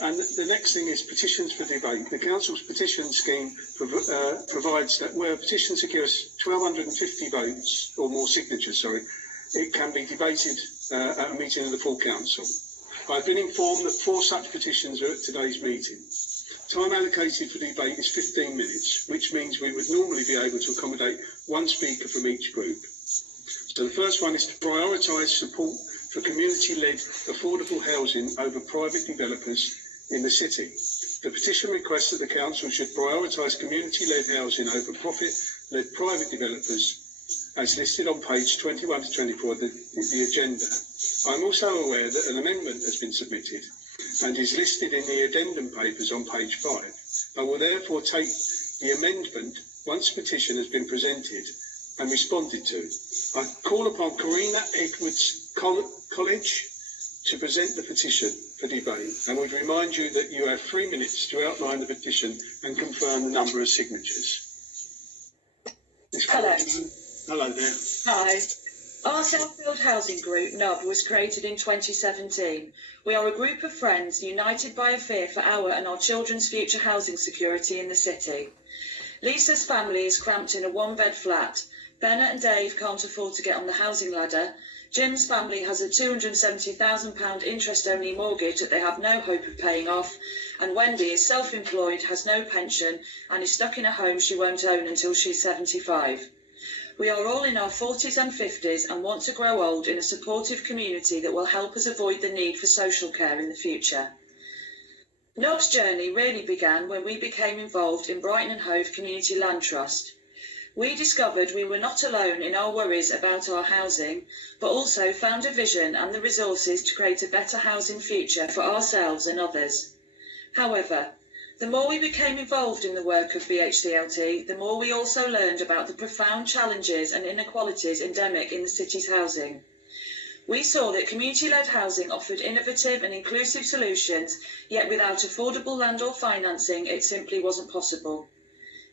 And the next thing is petitions for debate. The Council's petition scheme provides that where a petition secures 1,250 votes or more signatures, it can be debated at a meeting of the full Council. I've been informed that 4 such petitions are at today's meeting. Time allocated for debate is 15 minutes, which means we would normally be able to accommodate 1 speaker from each group. So the first one is to prioritise support for community-led affordable housing over private developers in the city. The petition requests that the Council should prioritise community-led housing over profit-led private developers, as listed on page 21 to 24 of the agenda. I'm also aware that an amendment has been submitted and is listed in the addendum papers on page 5. I will therefore take the amendment once the petition has been presented and responded to. I call upon Karina Edwards College to present the petition for debate, and would remind you that you have 3 minutes to outline the petition and confirm the number of signatures. Hello. Hello there. Hi. Our Southfield Housing Group, NUB, was created in 2017. We are a group of friends united by a fear for our and our children's future housing security in the city. Lisa's family is cramped in a 1-bed flat. Bennett and Dave can't afford to get on the housing ladder. Jim's family has a £270,000 interest-only mortgage that they have no hope of paying off, and Wendy is self-employed, has no pension, and is stuck in a home she won't own until she's 75. We are all in our 40s and 50s and want to grow old in a supportive community that will help us avoid the need for social care in the future. NUB's journey really began when we became involved in Brighton Hove Community Land Trust. We discovered we were not alone in our worries about our housing, but also found a vision and the resources to create a better housing future for ourselves and others. However, the more we became involved in the work of BHCLT, the more we also learned about the profound challenges and inequalities endemic in the city's housing. We saw that community-led housing offered innovative and inclusive solutions, yet without affordable land or financing, it simply wasn't possible.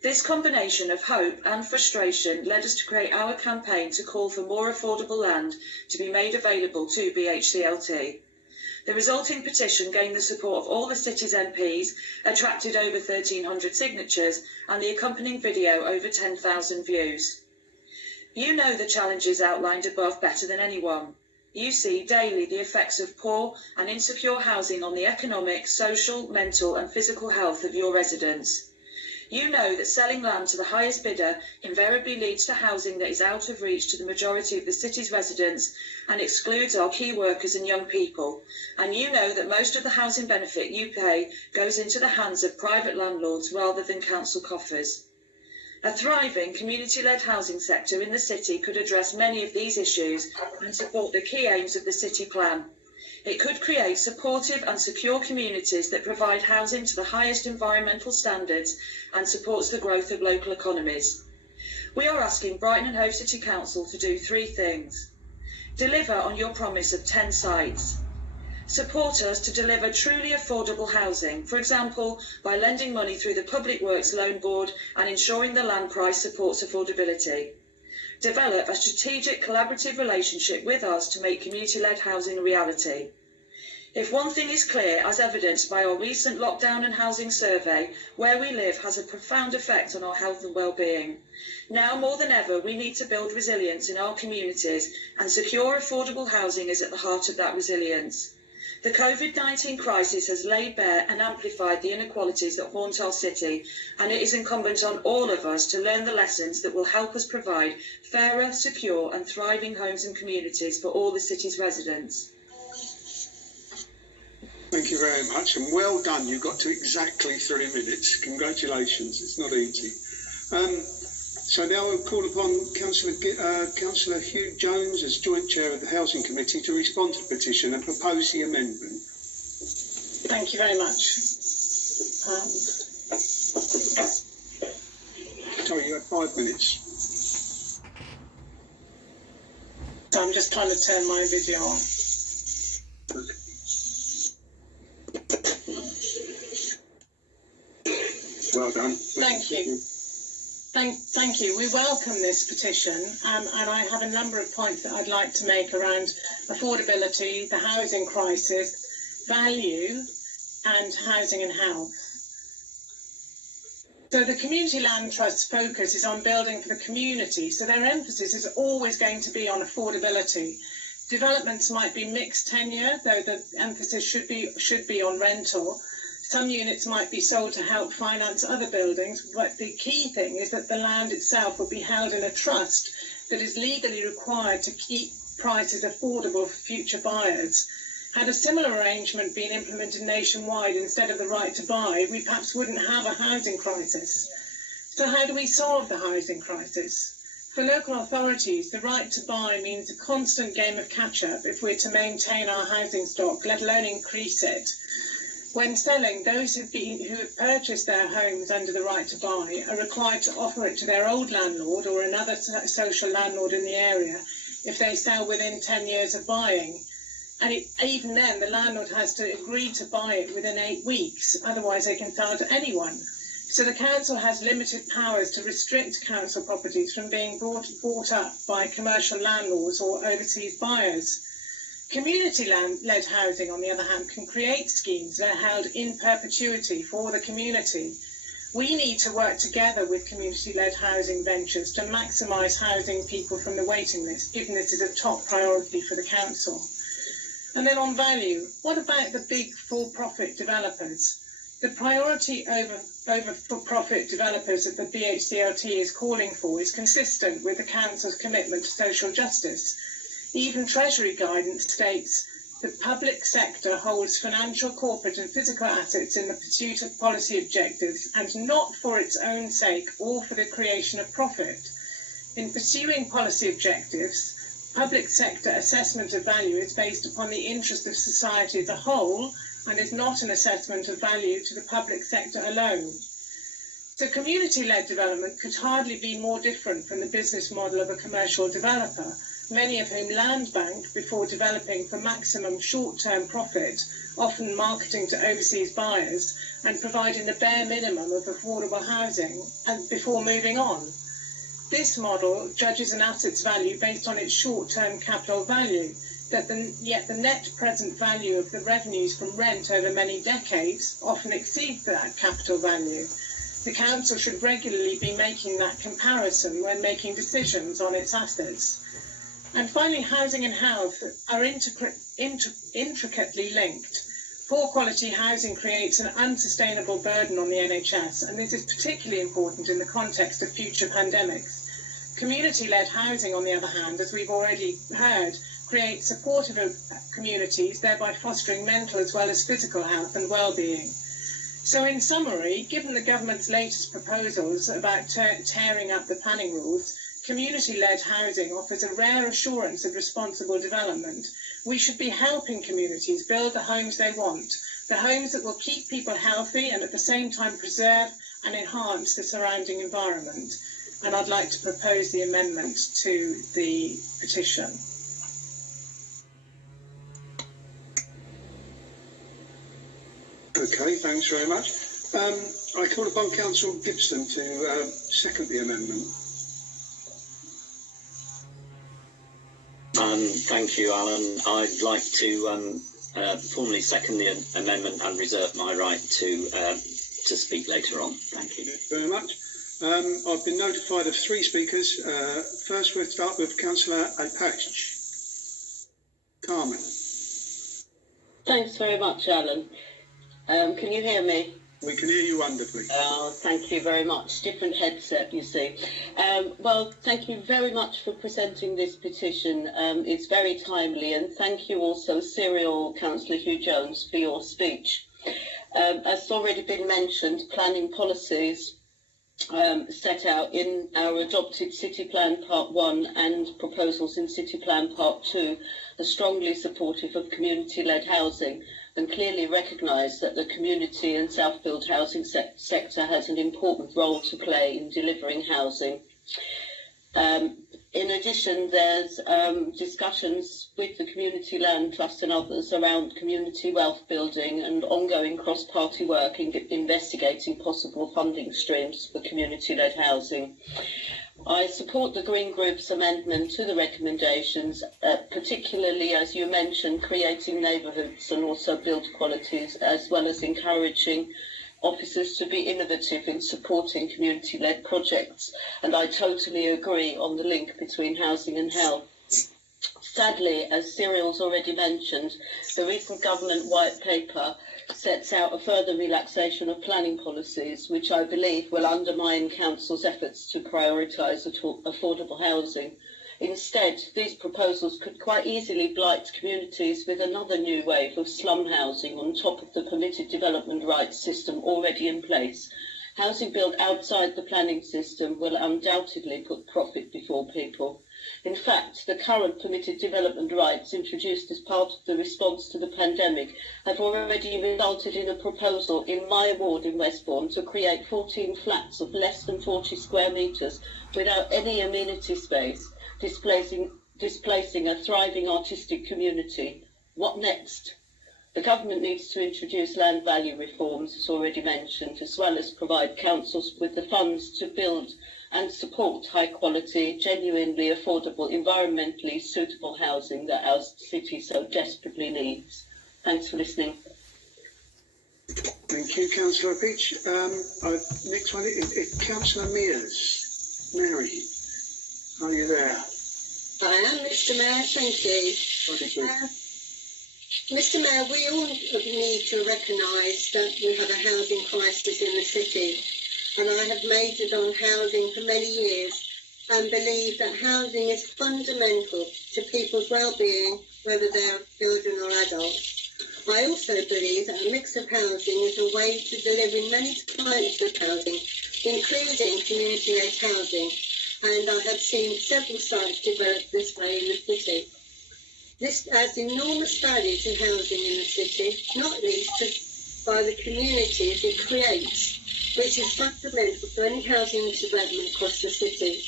This combination of hope and frustration led us to create our campaign to call for more affordable land to be made available to BHCLT. The resulting petition gained the support of all the city's MPs, attracted over 1,300 signatures, and the accompanying video over 10,000 views. You know the challenges outlined above better than anyone. You see daily the effects of poor and insecure housing on the economic, social, mental and physical health of your residents. You know that selling land to the highest bidder invariably leads to housing that is out of reach to the majority of the city's residents and excludes our key workers and young people. And you know that most of the housing benefit you pay goes into the hands of private landlords rather than council coffers. A thriving community-led housing sector in the city could address many of these issues and support the key aims of the city plan. It could create supportive and secure communities that provide housing to the highest environmental standards and supports the growth of local economies. We are asking Brighton Hove City Council to do 3 things. Deliver on your promise of 10 sites. Support us to deliver truly affordable housing, for example, by lending money through the Public Works Loan Board and ensuring the land price supports affordability. Develop a strategic collaborative relationship with us to make community-led housing a reality. If one thing is clear, as evidenced by our recent lockdown and housing survey, where we live has a profound effect on our health and well-being. Now more than ever, we need to build resilience in our communities, and secure affordable housing is at the heart of that resilience. The COVID-19 crisis has laid bare and amplified the inequalities that haunt our city, and it is incumbent on all of us to learn the lessons that will help us provide fairer, secure and thriving homes and communities for all the city's residents. Thank you very much, and well done. You got to exactly 3 minutes. Congratulations. It's not easy. So now I'll call upon Councillor Hugh Jones as Joint Chair of the Housing Committee to respond to the petition and propose the amendment. Thank you very much. Sorry, you have 5 minutes. So I'm just trying to turn my video on. Okay. Well done. Thank you. Thank you. We welcome this petition, and I have a number of points that I'd like to make around affordability, the housing crisis, value, and housing and health. So the Community Land Trust's focus is on building for the community, so their emphasis is always going to be on affordability. Developments might be mixed tenure, though the emphasis should be on rental. Some units might be sold to help finance other buildings, but the key thing is that the land itself will be held in a trust that is legally required to keep prices affordable for future buyers. Had a similar arrangement been implemented nationwide instead of the right to buy, we perhaps wouldn't have a housing crisis. So how do we solve the housing crisis? For local authorities, the right to buy means a constant game of catch-up if we're to maintain our housing stock, let alone increase it. When selling, those who have purchased their homes under the right to buy are required to offer it to their old landlord or another social landlord in the area if they sell within 10 years of buying. And even then, the landlord has to agree to buy it within 8 weeks, otherwise they can sell it to anyone. So the council has limited powers to restrict council properties from being bought up by commercial landlords or overseas buyers. Community-led housing, on the other hand, can create schemes that are held in perpetuity for the community. We need to work together with community-led housing ventures to maximise housing people from the waiting list, given this is a top priority for the council. And then on value, what about the big for-profit developers? The priority over for-profit developers that the BHCLT is calling for is consistent with the council's commitment to social justice. Even Treasury guidance states the public sector holds financial, corporate and physical assets in the pursuit of policy objectives and not for its own sake or for the creation of profit. In pursuing policy objectives, public sector assessment of value is based upon the interest of society as a whole and is not an assessment of value to the public sector alone. So community-led development could hardly be more different from the business model of a commercial developer, many of whom land bank before developing for maximum short-term profit, often marketing to overseas buyers and providing the bare minimum of affordable housing and before moving on. This model judges an asset's value based on its short-term capital value, yet the net present value of the revenues from rent over many decades often exceeds that capital value. The council should regularly be making that comparison when making decisions on its assets. And finally, housing and health are intricately linked. Poor quality housing creates an unsustainable burden on the NHS, and this is particularly important in the context of future pandemics. Community-led housing, on the other hand, as we've already heard, creates supportive communities, thereby fostering mental as well as physical health and well-being. So in summary, given the government's latest proposals about tearing up the planning rules, community-led housing offers a rare assurance of responsible development. We should be helping communities build the homes they want, the homes that will keep people healthy and at the same time preserve and enhance the surrounding environment. And I'd like to propose the amendment to the petition. Okay, thanks very much. I call upon Councillor Gibson to second the amendment. Thank you, Alan. I'd like to formally second the amendment and reserve my right to speak later on. Thank you. Thank you very much. I've been notified of 3 speakers. First, we'll start with Councillor Apache. Carmen. Thanks very much, Alan. Can you hear me? We can hear you wonderfully. Thank you very much. Different headset, you see. Well, thank you very much for presenting this petition. It's very timely, and thank you also, Serial Councillor Hugh Jones, for your speech. As already been mentioned, planning policies set out in our adopted City Plan Part 1 and proposals in City Plan Part 2 are strongly supportive of community-led housing and clearly recognise that the community and self-built housing sector has an important role to play in delivering housing. In addition, there's discussions with the Community Land Trust and others around community wealth building and ongoing cross-party work in investigating possible funding streams for community-led housing. I support the Green Group's amendment to the recommendations, particularly, as you mentioned, creating neighbourhoods and also build qualities, as well as encouraging officers to be innovative in supporting community-led projects. And I totally agree on the link between housing and health. Sadly, as Cyril's already mentioned, the recent government white paper sets out a further relaxation of planning policies, which I believe will undermine councils' efforts to prioritise affordable housing. Instead, these proposals could quite easily blight communities with another new wave of slum housing on top of the permitted development rights system already in place. Housing built outside the planning system will undoubtedly put profit before people. In fact, the current permitted development rights introduced as part of the response to the pandemic have already resulted in a proposal in my ward in Westbourne to create 14 flats of less than 40 square metres without any amenity space, displacing a thriving artistic community. What next? The government needs to introduce land value reforms, as already mentioned, as well as provide councils with the funds to build and support high quality, genuinely affordable, environmentally suitable housing that our city so desperately needs. Thanks for listening. Thank you, Councillor Peach. Next one is Councillor Mears. Mary, are you there? I am, Mr. Mayor, thank you. Mr. Mayor, we all need to recognise that we have a housing crisis in the city, and I have majored on housing for many years and believe that housing is fundamental to people's well-being, whether they are children or adults. I also believe that a mix of housing is a way to delivering many types of housing, including community-led housing, and I have seen several sites develop this way in the city. This adds enormous value to housing in the city, not least by the communities it creates, which is fundamental to any housing development across the city.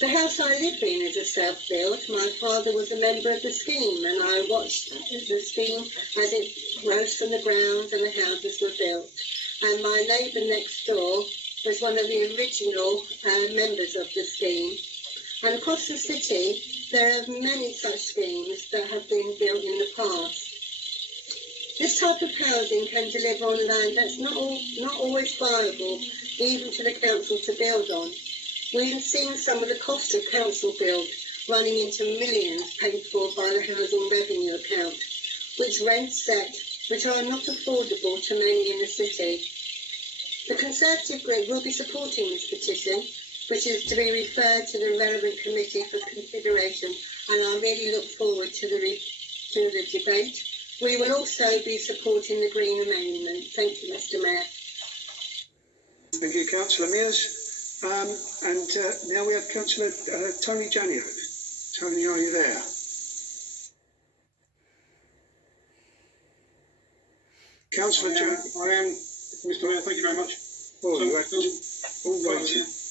The house I live in is a self-build. My father was a member of the scheme, and I watched the scheme as it rose from the ground and the houses were built. And my neighbour next door was one of the original members of the scheme. And across the city, there are many such schemes that have been built in the past. This type of housing can deliver on land that's not always viable, even to the council to build on. We've seen some of the cost of council build running into millions paid for by the housing revenue account, which rents set, which are not affordable to many in the city. The Conservative Group will be supporting this petition, which is to be referred to the relevant committee for consideration, and I really look forward to the debate. We will also be supporting the Green Amendment. Thank you, Mr. Mayor. Thank you, Councillor Mears. Now we have Councillor Tony Janio. Tony, are you there? Councillor Janio. I am, Mr. Mayor, thank you very much.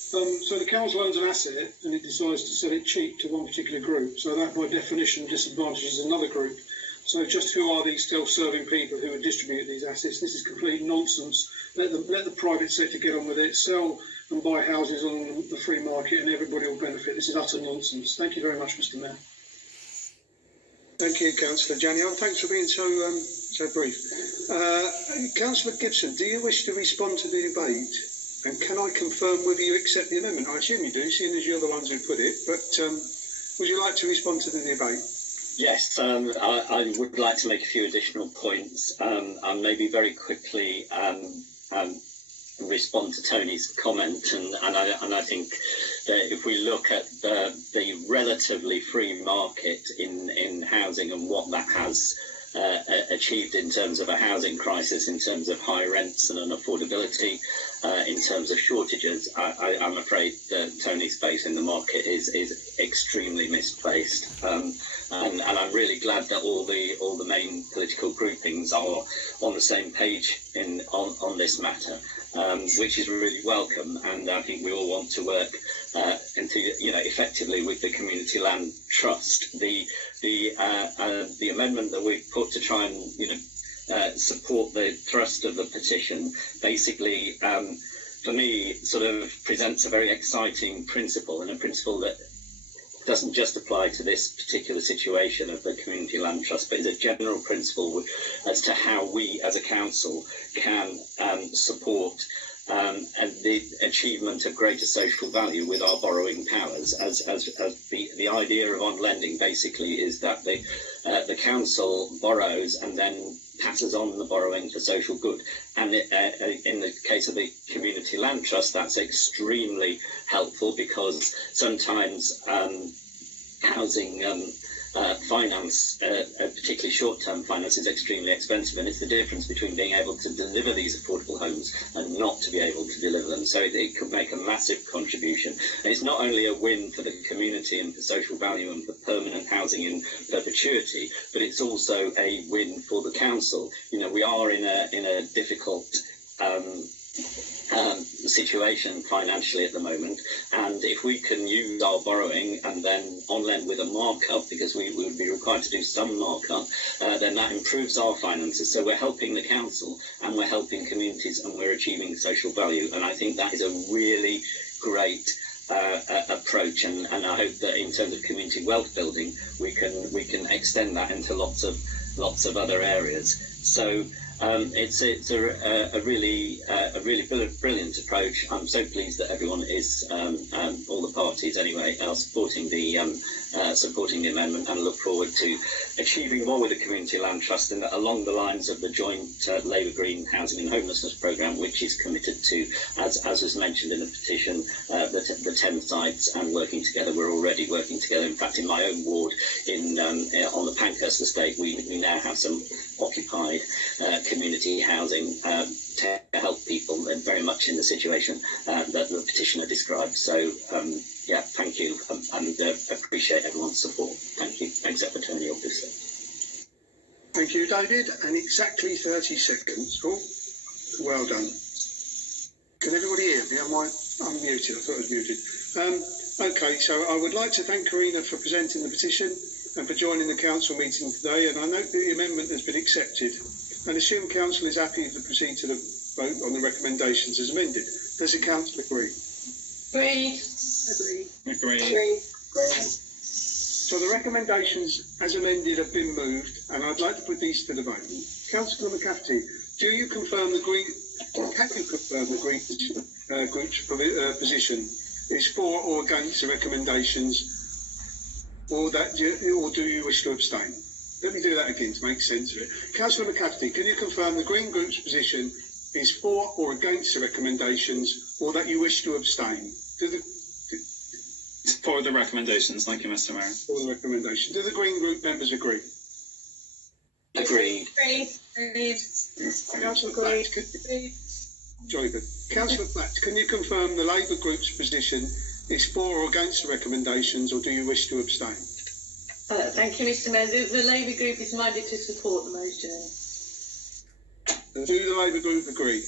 So the council owns an asset and it decides to sell it cheap to one particular group. So that by definition disadvantages another group. So just who are these self-serving people who would distribute these assets? This is complete nonsense. Let the private sector get on with it, sell and buy houses on the free market and everybody will benefit. This is utter nonsense. Thank you very much, Mr. Mayor. Thank you, Councillor Janio. Thanks for being so brief. Councillor Gibson, do you wish to respond to the debate? And can I confirm whether you accept the amendment? I assume you do, seeing as you're the ones who put it. But would you like to respond to the debate? Yes, I would like to make a few additional points and maybe very quickly respond to Tony's comment. And I think that if we look at the relatively free market in housing and what that has achieved in terms of a housing crisis, in terms of high rents and unaffordability, in terms of shortages, I'm afraid that Tony's faith in the market is extremely misplaced. And I'm really glad that all the main political groupings are on the same page on this matter, which is really welcome. And I think we all want to work effectively with the Community Land Trust. The amendment that we've put to try and support the thrust of the petition basically for me, sort of presents a very exciting principle, and a principle that doesn't just apply to this particular situation of the Community Land Trust, but is a general principle as to how we as a council can support and the achievement of greater social value with our borrowing powers. As the idea of on lending basically is that the council borrows and then passes on the borrowing for social good. And in the case of the Community Land Trust, that's extremely helpful, because sometimes housing finance, particularly short-term finance, is extremely expensive, and it's the difference between being able to deliver these affordable homes and not to be able to deliver them. So it could make a massive contribution. And it's not only a win for the community and for social value and for permanent housing in perpetuity, but it's also a win for the council. You know, we are in a difficult situation financially at the moment, and if we can use our borrowing and then on lend with a markup, because we would be required to do some markup, then that improves our finances. So we're helping the council and we're helping communities and we're achieving social value, and I think that is a really great approach, and I hope that in terms of community wealth building we can extend that into lots of other areas. So it's a really brilliant approach. I'm so pleased that everyone is, all the parties anyway, are supporting the amendment, and look forward to achieving more with the Community Land Trust, and along the lines of the joint Labour Green Housing and Homelessness Programme, which is committed to, as was mentioned in the petition, the 10 sites, and working together. We're already working together. In fact, in my own ward, on the Pankhurst estate, we now have some occupied community housing to help people very much in the situation that the petitioner described. So yeah, thank you, and appreciate everyone's support. Thank you, except for Tony, obviously. Thank you, David, and exactly 30 seconds. Oh, well done. Can everybody hear me? Am I unmuted? I thought I was muted. Okay, so I would like to thank Karina for presenting the petition and for joining the council meeting today, and I note that the amendment has been accepted, and assume council is happy to proceed to the vote on the recommendations as amended. Does the council agree? Agreed. Agreed. So the recommendations as amended have been moved, and I'd like to put these to the vote. Councillor McCafferty, can you confirm the Green group's position is for or against the recommendations, or do you wish to abstain? Let me do that again to make sense of it. Councillor McCafferty, can you confirm the Green group's position is for or against the recommendations, or that you wish to abstain? For the recommendations, thank you, Mr. Mayor. For the recommendation. Do the Green Group members agree? Agreed. Councillor Platt, Joy good. Councillor Platt, can you confirm the Labour Group's position is for or against the recommendations, or do you wish to abstain? Thank you, Mr. Mayor. The Labour Group is minded to support the motion. Do the Labour Group agree?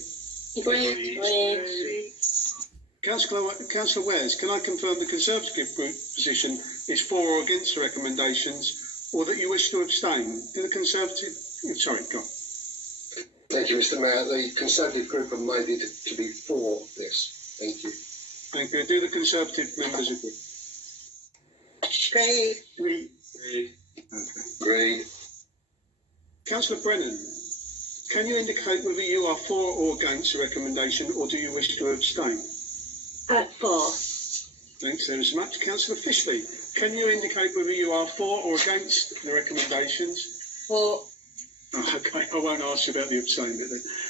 Agreed. Councillor Wares, can I confirm the Conservative Group position is for or against the recommendations, or that you wish to abstain? Do the Conservative... Sorry, go on. Thank you, Mr. Mayor. The Conservative Group are minded to be for this. Thank you. Thank you. Do the Conservative members agree? Agreed. Okay. Agreed. Councillor Brennan, can you indicate whether you are for or against the recommendation, or do you wish to abstain? For. Thanks ever so much. Councillor Fishley, can you indicate whether you are for or against the recommendations? For. Oh, okay, I won't ask you about the abstain bit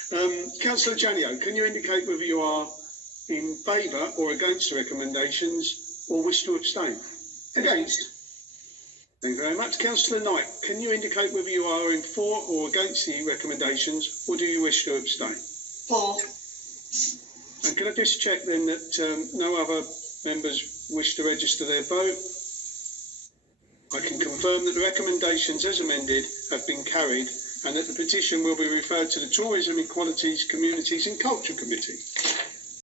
then. Councillor Janio, can you indicate whether you are in favour or against the recommendations, or wish to abstain? Against. Thank you very much. Councillor Knight, can you indicate whether you are in for or against the recommendations, or do you wish to abstain? For. And can I just check then that no other members wish to register their vote? I can confirm that the recommendations as amended have been carried, and that the petition will be referred to the Tourism, Equalities, Communities and Culture Committee.